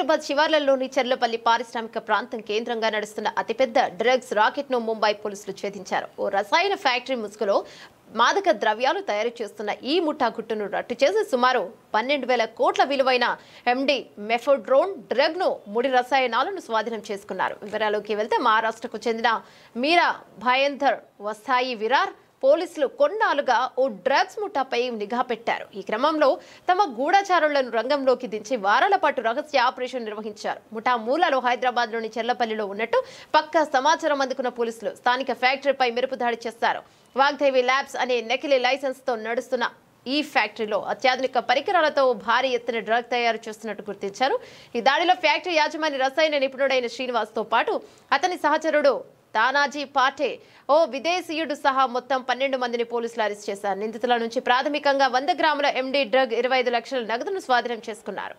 హైదరాబాద్ శివార్లలోని చెర్లపల్లి పారిశ్రామిక ప్రాంతం కేంద్రంగా నడుస్తున్న అతిపెద్ద డ్రగ్స్ రాకెట్ ను ముంబై పోలీసులు ఛేదించారు. ఓ రసాయన ఫ్యాక్టరీ ముసుగులో మాదక ద్రవ్యాలు తయారు చేస్తున్న ఈ ముఠా గుట్టును రట్టు చేసి సుమారు 12,000 కోట్ల విలువైన ఎండి మెఫోడ్రోన్ డ్రగ్ ను ముడి రసాయనాలను స్వాధీనం చేసుకున్నారు. వివరాల్లోకి వెళ్తే మహారాష్ట్రకు చెందిన మీరా భాయేందర్ వస్తాయి విరార్ పోలీసులు కొన్నాళ్లుగా ఓ డ్రగ్స్ ముఠాపై నిఘా పెట్టారు. ఈ క్రమంలో తమ గూఢచారులను రంగంలోకి దించి వారాల పాటు రహస్య ఆపరేషన్ నిర్వహించారు. ముఠా మూలాలు హైదరాబాద్లోని చెర్లపల్లిలో ఉన్నట్టు పక్కా సమాచారం అందుకున్న పోలీసులు స్థానిక ఫ్యాక్టరీపై మెరుపు దాడి చేశారు. వాగ్దేవి ల్యాబ్స్ అనే నకిలీ లైసెన్స్ తో నడుస్తున్న ఈ ఫ్యాక్టరీలో అత్యాధునిక పరికరాలతో భారీ ఎత్తున డ్రగ్ తయారు చేస్తున్నట్టు గుర్తించారు. ఈ దాడిలో ఫ్యాక్టరీ యాజమాని రసాయన నిపుణుడైన శ్రీనివాస్ తో పాటు అతని సహచరుడు తానాజీ పాటే ఓ విదేశీయుడు సహా మొత్తం 12 మందిని పోలీసులు అరెస్ట్ చేశారు. నిందితుల నుంచి ప్రాథమికంగా 100 గ్రాముల ఎండి డ్రగ్ 25 లక్షల నగదును స్వాధీనం చేసుకున్నారు.